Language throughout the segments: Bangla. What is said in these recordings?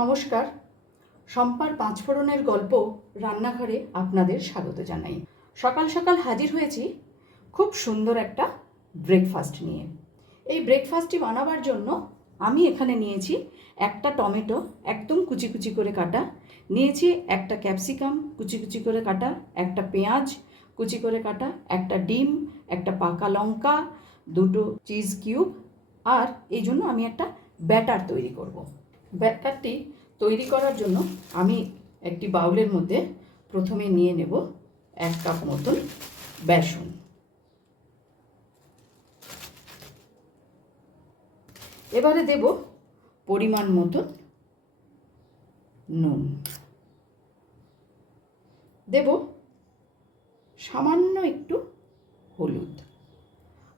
নমস্কার। সম্পার পাঁচফোড়নের গল্প রান্নাঘরে আপনাদের স্বাগত জানাই। সকাল সকাল হাজির হয়েছি খুব সুন্দর একটা ব্রেকফাস্ট নিয়ে। এই ব্রেকফাস্টটি বানাবার জন্য আমি এখানে নিয়েছি একটা টমেটো একদম কুচি কুচি করে কাটা, নিয়েছি একটা ক্যাপসিকাম কুচি কুচি করে কাটা, একটা পেঁয়াজ কুচি করে কাটা, একটা ডিম, একটা পাকা লঙ্কা, দুটো চিজ কিউব আর এই জন্য আমি একটা ব্যাটার তৈরি করব। ব্যাটারটি তৈরি করার জন্য আমি একটি বাউলের মধ্যে প্রথমে নিয়ে নেব এক কাপ মতন বেসন। এবারে দেব পরিমাণ মতন নুন। দেব সামান্য একটু হলুদ।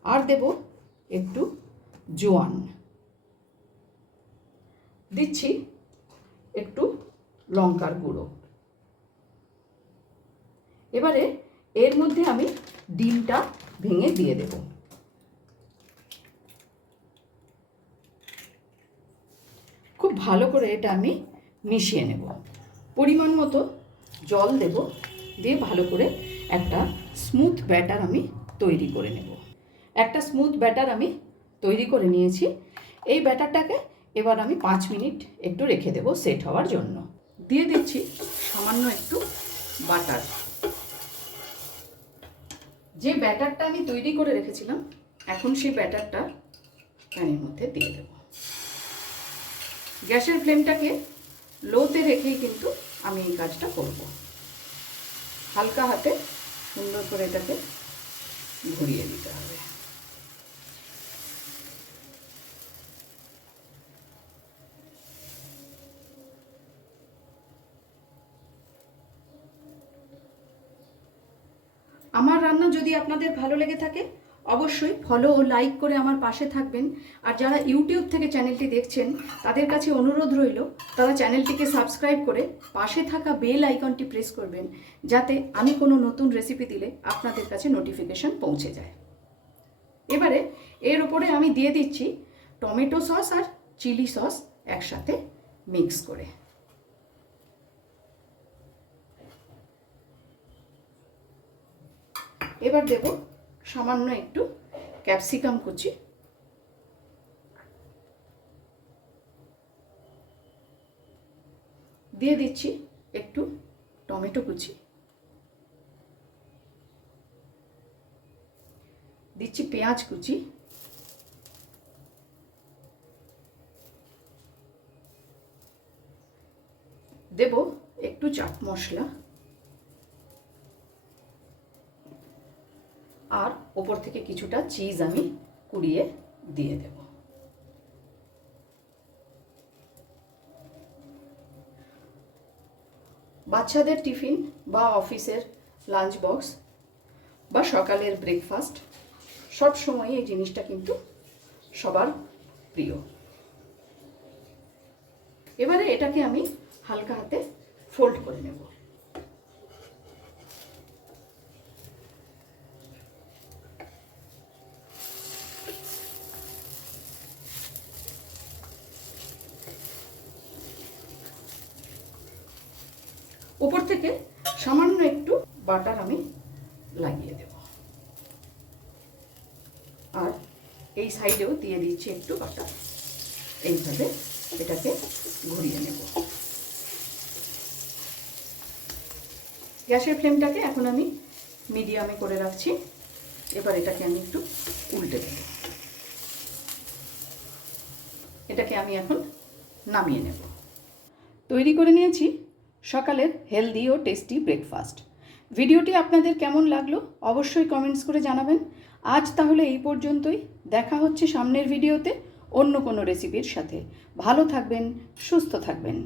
আর দেব একটু জোয়ান। দিচ্ছি একটু লঙ্কার গুঁড়ো। এবারে এর মধ্যে আমি ডিমটা ভেঙে দিয়ে দেব। খুব ভালো করে এটা আমি মিশিয়ে নেব। পরিমাণ মতো জল দেব দিয়ে ভালো করে একটা স্মুথ ব্যাটার আমি তৈরি করে নেব। একটা স্মুথ ব্যাটার আমি তৈরি করে নিয়েছি। এই ব্যাটারটাকে এবার আমি পাঁচ মিনিট একটু রেখে দেবো সেট হওয়ার জন্য। দিয়ে দিচ্ছি সামান্য একটু বাটার। যে ব্যাটারটা আমি তৈরি করে রেখেছিলাম, এখন সেই ব্যাটারটা প্যানের মধ্যে দিয়ে দেব। গ্যাসের ফ্লেমটাকে লোতে রেখেই কিন্তু আমি এই কাজটা করব। হালকা হাতে সুন্দর করে এটাকে ঘুরিয়ে দিতে হবে। আমার রান্না যদি আপনাদের ভালো লেগে থাকে, অবশ্যই ফলো ও লাইক করে আমার পাশে থাকবেন। আর যারা ইউটিউব থেকে চ্যানেলটি দেখছেন, তাদের কাছে অনুরোধ রইল, তারা চ্যানেলটিকে সাবস্ক্রাইব করে পাশে থাকা বেল আইকনটি প্রেস করবেন, যাতে আমি কোনো নতুন রেসিপি দিলে আপনাদের কাছে নোটিফিকেশন পৌঁছে যায়। এবারে, এর উপরে আমি দিয়ে দিচ্ছি টমেটো সস আর চিলি সস একসাথে মিক্স করে। এবার দেব সামান্য একটু ক্যাপসিকাম কুচি। দিয়ে দিচ্ছি একটু টমেটো কুচি। দিচ্ছি পেঁয়াজ কুচি। দেব একটু চাট মশলা। আর ওপর থেকে কিছুটা চিজ আমি কুড়িয়ে দিয়ে দেব। বাচ্চাদের টিফিন বা অফিসের লাঞ্চ বক্স বা সকালের ব্রেকফাস্ট সব সময় এই জিনিসটা কিন্তু সবার প্রিয়। এবারে এটাকে আমি হালকা হাতে ফোল্ড উপর থেকে সামান্য একটু বাটার আমি লাগিয়ে দেব। আর এই সাইডেও দিয়ে দিচ্ছি একটু বাটার। এইভাবে এটাকে ঘুরিয়ে নেব। গ্যাসের ফ্লেমটাকে এখন আমি মিডিয়ামে করে রাখছি। এবার এটাকে আমি একটু উল্টে দেব। এটাকে আমি এখন নামিয়ে নেব। তৈরি করে নিয়েছি সকালের হেলদি ও টেস্টি ব্রেকফাস্ট ভিডিওটি আপনাদের কেমন লাগল অবশ্যই কমেন্টস করে জানাবেন। আজ তাহলে এই পর্যন্তই। দেখা হচ্ছে সামনের ভিডিওতে অন্য কোনো রেসিপির সাথে। ভালো থাকবেন, সুস্থ থাকবেন।